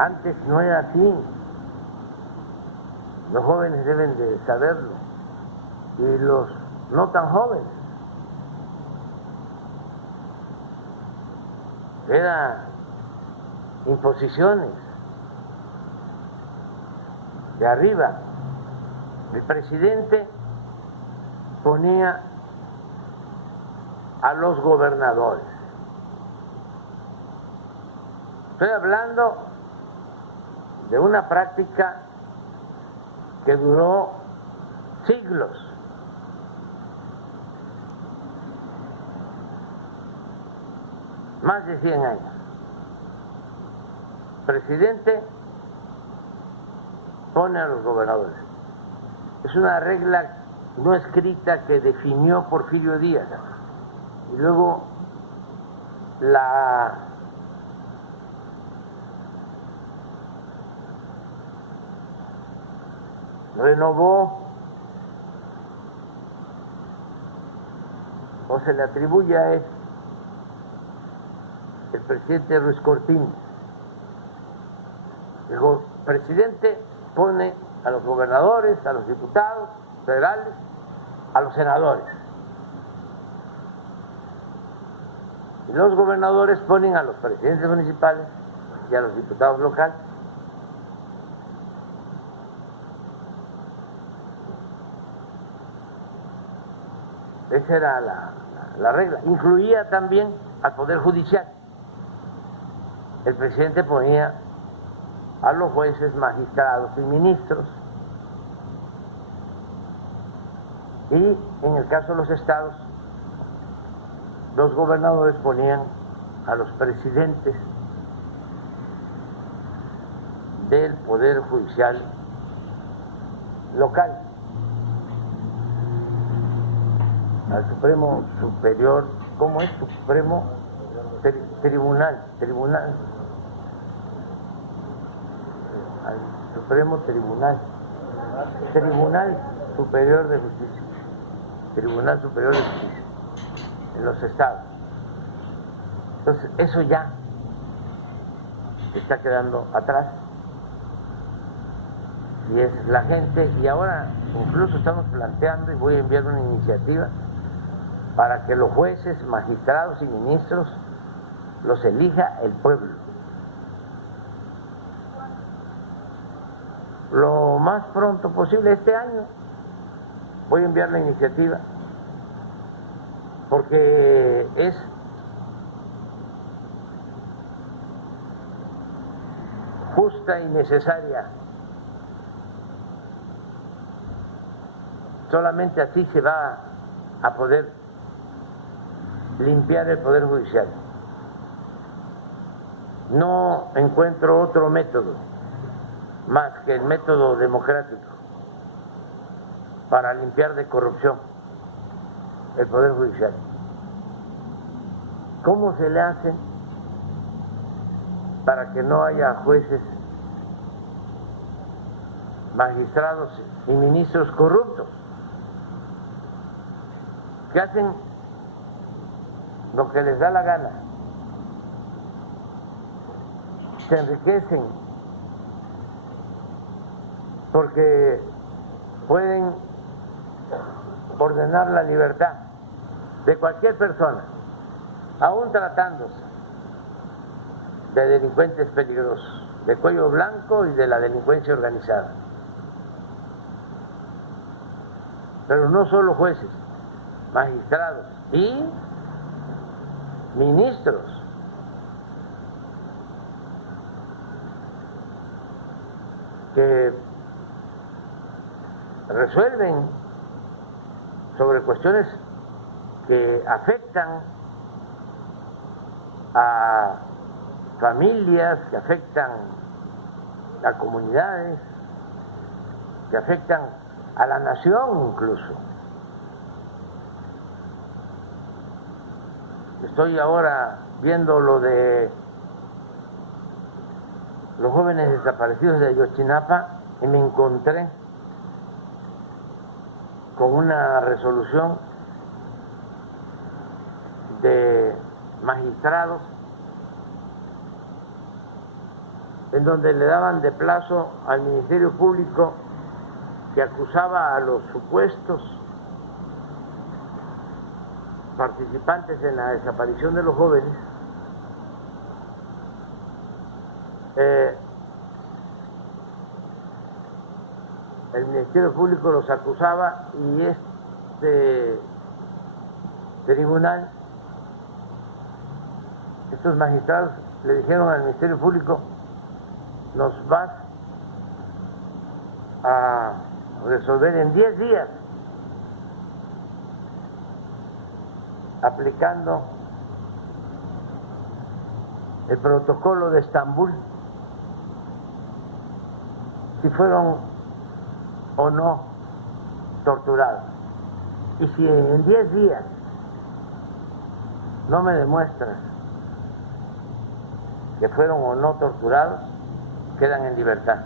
Antes no era así. Los jóvenes deben de saberlo y los no tan jóvenes. Eran imposiciones de arriba. El presidente ponía a los gobernadores. Estoy hablando de una práctica que duró siglos. Más de 100 años. El presidente pone a los gobernadores. Es una regla no escrita que definió Porfirio Díaz y luego la renovó o se le atribuye a él el presidente Ruiz Cortines. El presidente pone a los gobernadores, a los diputados federales, a los senadores. Y los gobernadores ponen a los presidentes municipales y a los diputados locales. Esa era la regla. Incluía también al Poder Judicial. El presidente ponía a los jueces, magistrados y ministros. Y en el caso de los estados, los gobernadores ponían a los presidentes del Poder Judicial local, al Supremo Superior, ¿cómo es? Supremo Tribunal, al Supremo Tribunal Superior de Justicia, Tribunal Superior de Justicia, en los estados. Entonces, eso ya está quedando atrás y es la gente, y ahora incluso estamos planteando, y voy a enviar una iniciativa para que los jueces, magistrados y ministros los elija el pueblo. Lo más pronto posible, este año, voy a enviar la iniciativa, porque es justa y necesaria. Solamente así se va a poder limpiar el Poder Judicial. No encuentro otro método más que el método democrático para limpiar de corrupción el Poder Judicial. ¿Cómo se le hace para que no haya jueces, magistrados y ministros corruptos que hacen lo que les da la gana, se enriquecen porque pueden ordenar la libertad de cualquier persona, aún tratándose de delincuentes peligrosos, de cuello blanco y de la delincuencia organizada? Pero no solo jueces, magistrados y ministros. Que resuelven sobre cuestiones que afectan a familias, que afectan a comunidades, que afectan a la nación incluso. Estoy ahora viendo lo de los jóvenes desaparecidos de Ayotzinapa y me encontré con una resolución de magistrados en donde le daban de plazo al Ministerio Público que acusaba a los supuestos participantes en la desaparición de los jóvenes, el Ministerio Público los acusaba y este tribunal, estos magistrados le dijeron al Ministerio Público: nos vas a resolver en 10 días aplicando el protocolo de Estambul, si fueron o no torturados. Y si en 10 días no me demuestras que fueron o no torturados, quedan en libertad.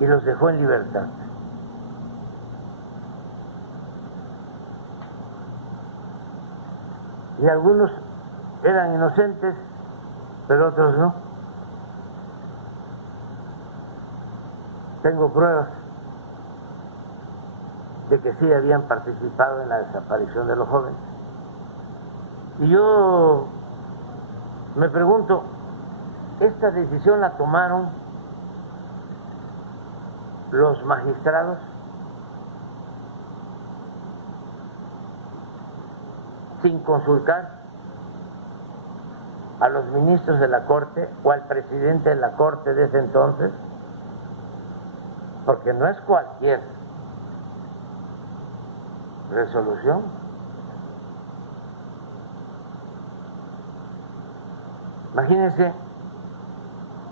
Y los dejó en libertad. Y algunos eran inocentes, pero otros no. Tengo pruebas de que sí habían participado en la desaparición de los jóvenes. Y yo me pregunto, ¿esta decisión la tomaron los magistrados sin consultar a los ministros de la Corte o al presidente de la Corte de ese entonces? Porque no es cualquier resolución. Imagínense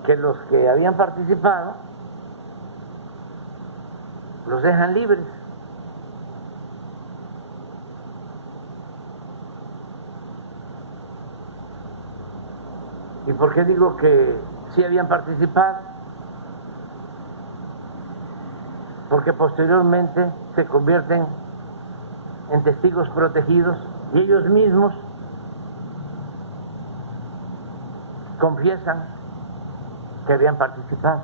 que los que habían participado los dejan libres. ¿Y por qué digo que sí habían participado? Porque posteriormente se convierten en testigos protegidos y ellos mismos confiesan que habían participado.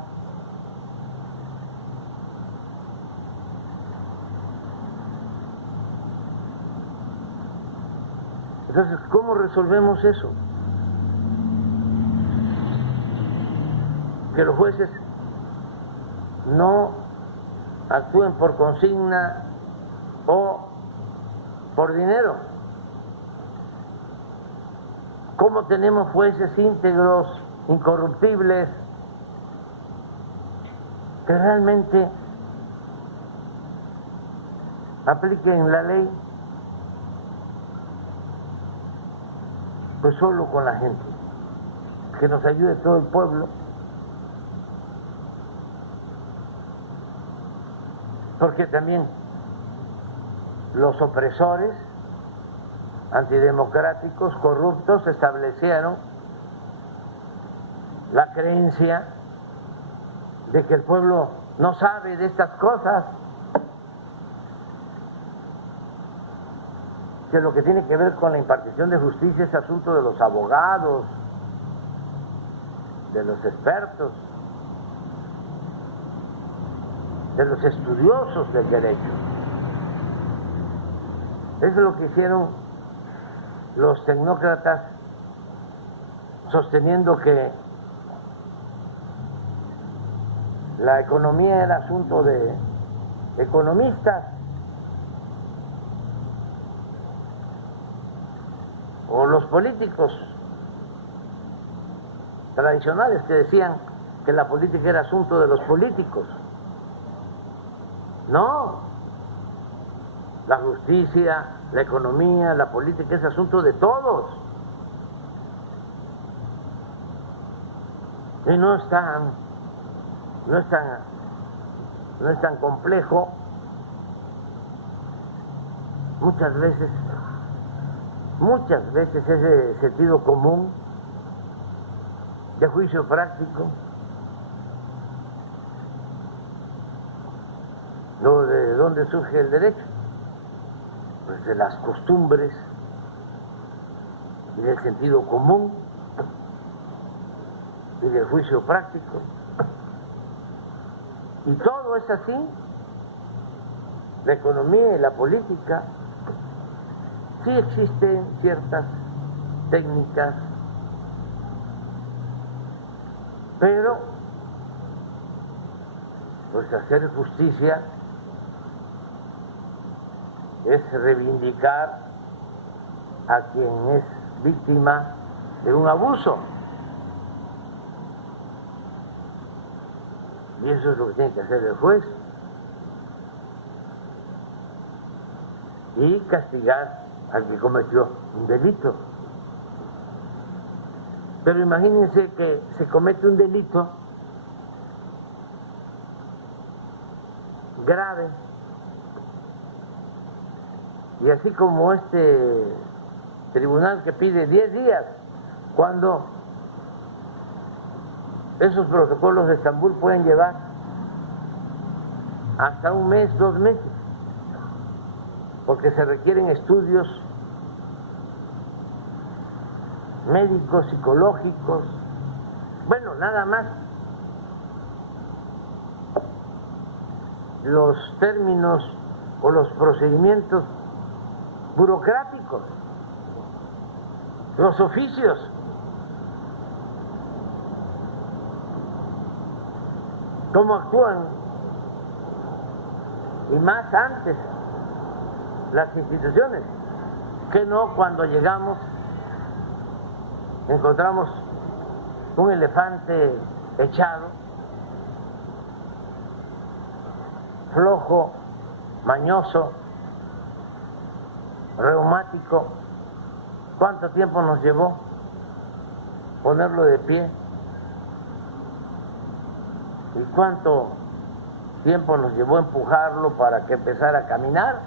Entonces, ¿cómo resolvemos eso? Que los jueces no actúen por consigna o por dinero. ¿Cómo tenemos jueces íntegros, incorruptibles, que realmente apliquen la ley? Pues solo con la gente, que nos ayude todo el pueblo. Porque también los opresores antidemocráticos, corruptos, establecieron la creencia de que el pueblo no sabe de estas cosas, que lo que tiene que ver con la impartición de justicia es asunto de los abogados, de los expertos, de los estudiosos del derecho. Eso es lo que hicieron los tecnócratas, sosteniendo que la economía era asunto de economistas, o los políticos tradicionales que decían que la política era asunto de los políticos. No, la justicia, la economía, la política es asunto de todos. Y no es tan complejo. Muchas veces es de sentido común, de juicio práctico. ¿De dónde surge el derecho? Pues de las costumbres y del sentido común. y del juicio práctico. Y todo es así. La economía y la política. Sí existen ciertas técnicas, pero pues hacer justicia es reivindicar a quien es víctima de un abuso. Y eso es lo que tiene que hacer el juez. Y castigar al que cometió un delito. Pero imagínense que se comete un delito grave, y así como este tribunal que pide 10 días, cuando esos protocolos de Estambul pueden llevar hasta un mes, 2 meses, porque se requieren estudios médicos, psicológicos, bueno, nada más los términos o los procedimientos burocráticos, los oficios. ¿Cómo actúan? Y más antes las instituciones, que no cuando llegamos encontramos un elefante echado, flojo, mañoso, reumático. ¿Cuánto tiempo nos llevó ponerlo de pie? ¿Y cuánto tiempo nos llevó empujarlo para que empezara a caminar?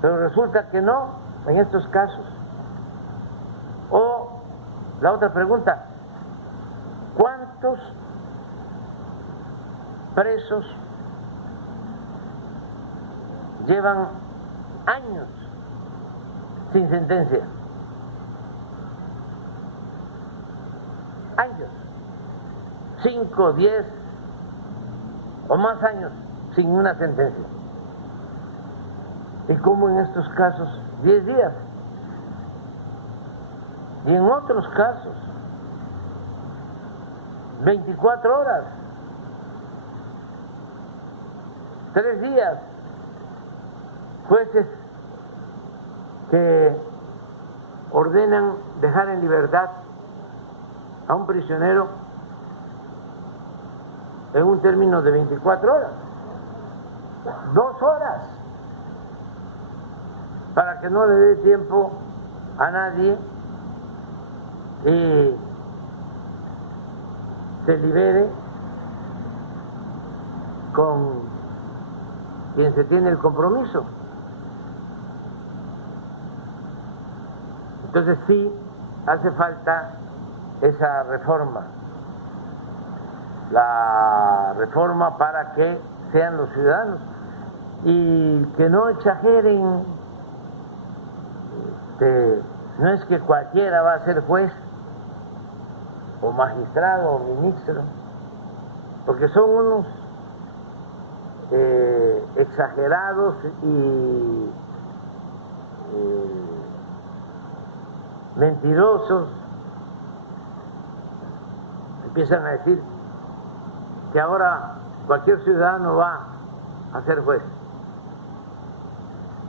Pero resulta que no, en estos casos. O la otra pregunta, ¿cuántos presos llevan años sin sentencia? Años, 5, 10 o más años sin una sentencia. ¿Y cómo en estos casos 10 días? Y en otros casos 24 horas, 3 días, jueces que ordenan dejar en libertad a un prisionero en un término de 24 horas, 2 horas, para que no le dé tiempo a nadie y se libere con quien se tiene el compromiso. Entonces sí hace falta esa reforma, la reforma para que sean los ciudadanos y que no exageren, no es que cualquiera va a ser juez o magistrado o ministro, porque son unos exagerados y mentirosos. Empiezan a decir que ahora cualquier ciudadano va a ser juez.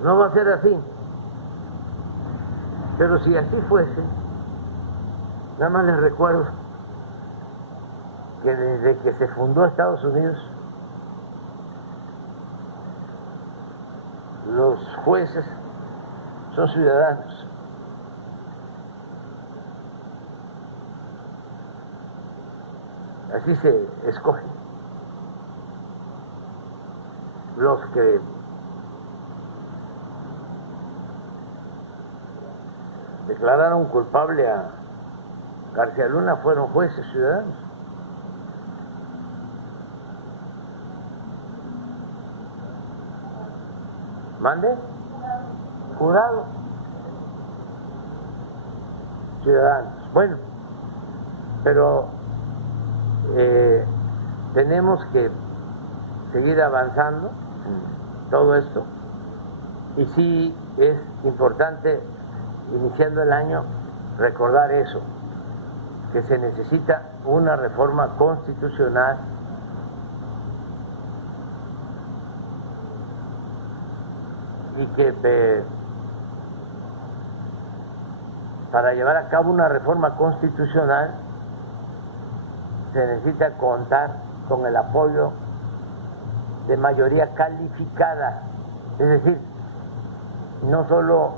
No va a ser así. Pero si así fuese, nada más les recuerdo que desde que se fundó Estados Unidos, los jueces son ciudadanos. Así se escogen. Los que declararon culpable a García Luna fueron jueces ciudadanos. ¿Mande? Jurado. Ciudadanos. Bueno, pero tenemos que seguir avanzando en todo esto y sí es importante, iniciando el año, recordar eso, que se necesita una reforma constitucional y que para llevar a cabo una reforma constitucional se necesita contar con el apoyo de mayoría calificada, es decir, no solo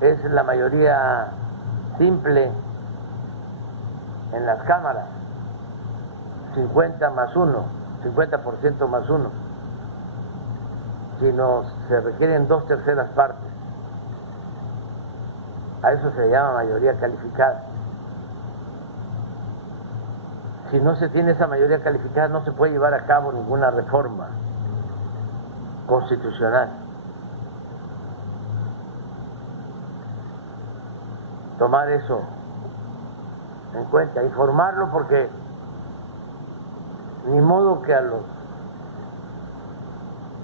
es la mayoría simple en las cámaras, 50 más 1, 50% más 1, sino se requieren 2/3 partes. A eso se llama mayoría calificada. Si no se tiene esa mayoría calificada, no se puede llevar a cabo ninguna reforma constitucional. Tomar eso en cuenta, informarlo, porque ni modo que a los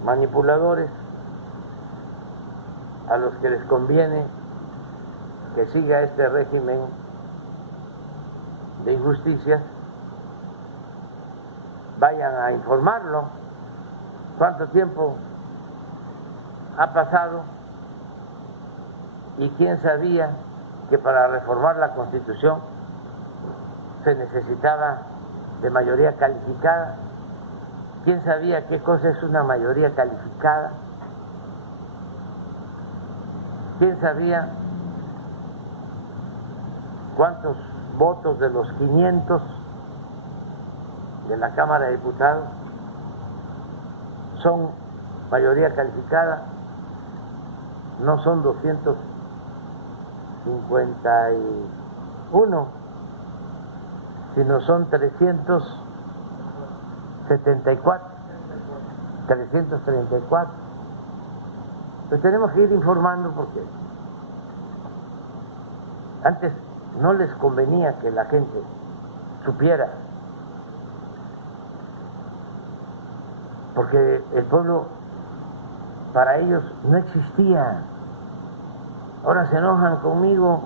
manipuladores, a los que les conviene que siga este régimen de injusticias, vayan a informarlo. ¿Cuánto tiempo ha pasado? ¿Y quién sabía que para reformar la Constitución se necesitaba de mayoría calificada? ¿Quién sabía qué cosa es una mayoría calificada? ¿Quién sabía cuántos votos de los 500 de la Cámara de Diputados son mayoría calificada? No son 251, sino son 334. Pues tenemos que ir informando, porque antes no les convenía que la gente supiera, porque el pueblo para ellos no existía. Ahora se enojan conmigo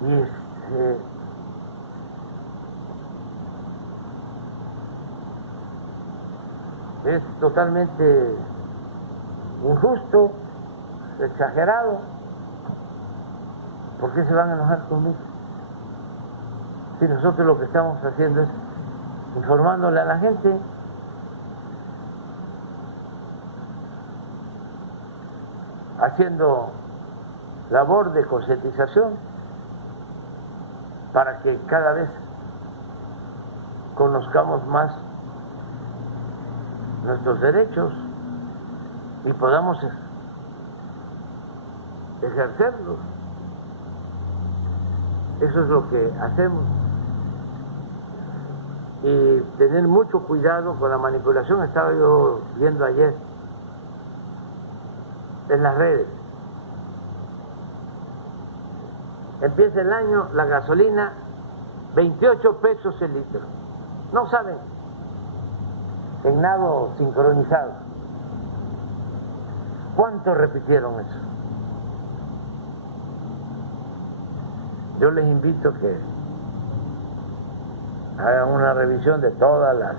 y es totalmente injusto, exagerado. ¿Por qué se van a enojar conmigo? Si nosotros lo que estamos haciendo es informándole a la gente. Haciendo labor de concientización para que cada vez conozcamos más nuestros derechos y podamos ejercerlos. Eso es lo que hacemos. Y tener mucho cuidado con la manipulación. Estaba yo viendo ayer en las redes. Empieza el año, la gasolina, 28 pesos el litro. No saben, en nado sincronizado, ¿cuánto repitieron eso? Yo les invito que hagan una revisión de todas las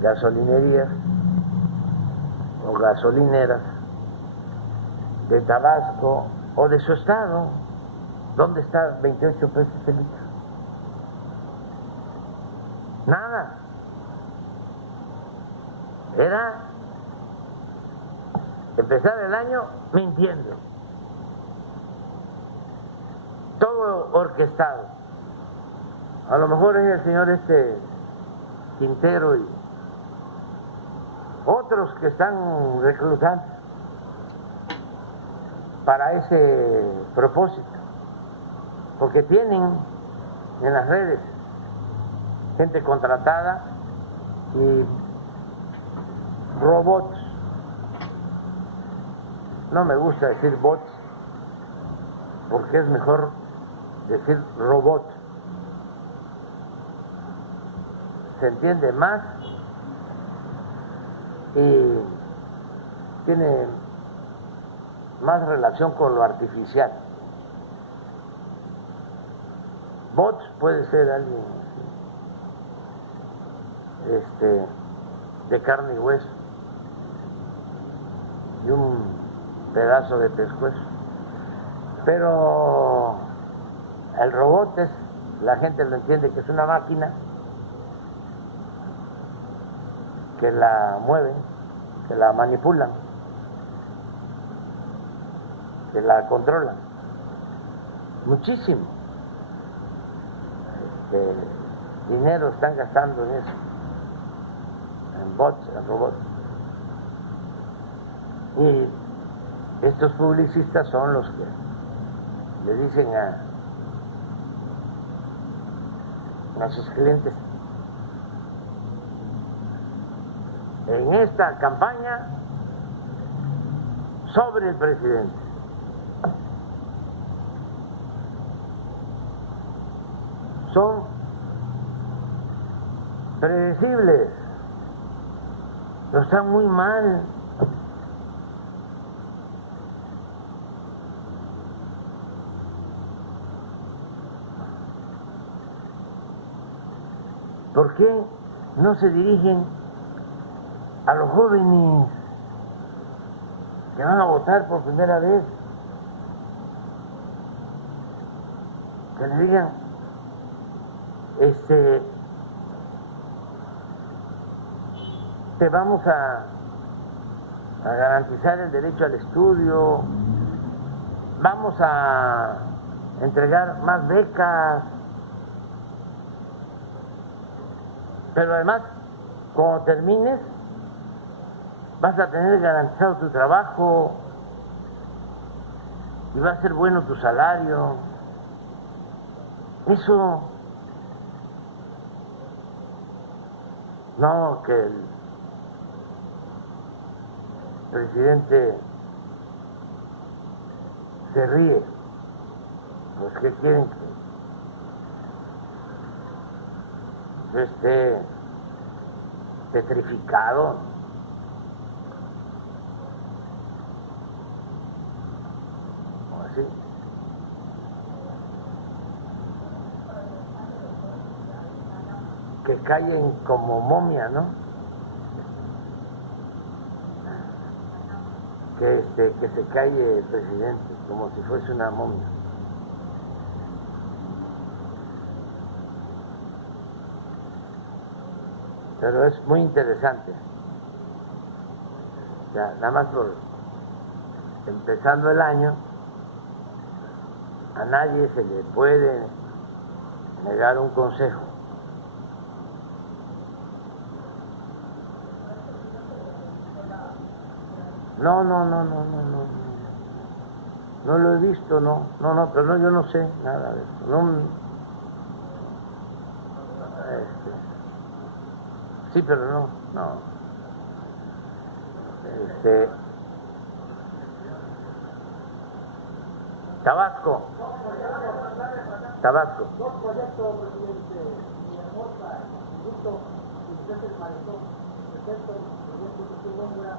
gasolinerías o gasolineras de Tabasco o de su estado. ¿Dónde está 28 pesos el litro? Nada. Era empezar el año mintiendo. Todo orquestado. A lo mejor es el señor Quintero y otros que están reclutando para ese propósito, porque tienen en las redes gente contratada y robots. No me gusta decir bots, porque es mejor decir robot. Se entiende más y tiene más relación con lo artificial. Bots puede ser alguien de carne y hueso y un pedazo de pescuezo, pero el robot es, la gente lo entiende que es una máquina que la mueven, que la manipulan, que la controlan muchísimo. Dinero están gastando en eso, en bots, en robots. Y estos publicistas son los que le dicen a sus clientes: en esta campaña sobre el presidente. Son predecibles, pero están muy mal. ¿Por qué no se dirigen a los jóvenes que van a votar por primera vez? Que les digan, te vamos a garantizar el derecho al estudio, vamos a entregar más becas, pero además, cuando termines, vas a tener garantizado tu trabajo y va a ser bueno tu salario. Eso no, que el presidente se ríe. Pues ¿qué quieren? Que yo esté petrificado. O así. Que callen como momia, ¿no? Que se calle el presidente como si fuese una momia. Pero es muy interesante. Ya, nada más por empezando el año, a nadie se le puede negar un consejo. No lo he visto, pero no, yo no sé nada de eso. Sí, pero no. Tabasco. Dos proyectos, presidente, Villahermosa, justo Vicente el Malecón, respecto al proyecto que usted nombra,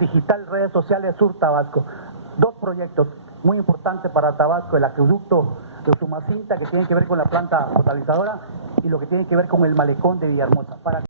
Digital Redes Sociales Sur Tabasco. Dos proyectos muy importantes para Tabasco: el acueducto de Usumacinta, que tiene que ver con la planta potabilizadora, y lo que tiene que ver con el malecón de Villahermosa.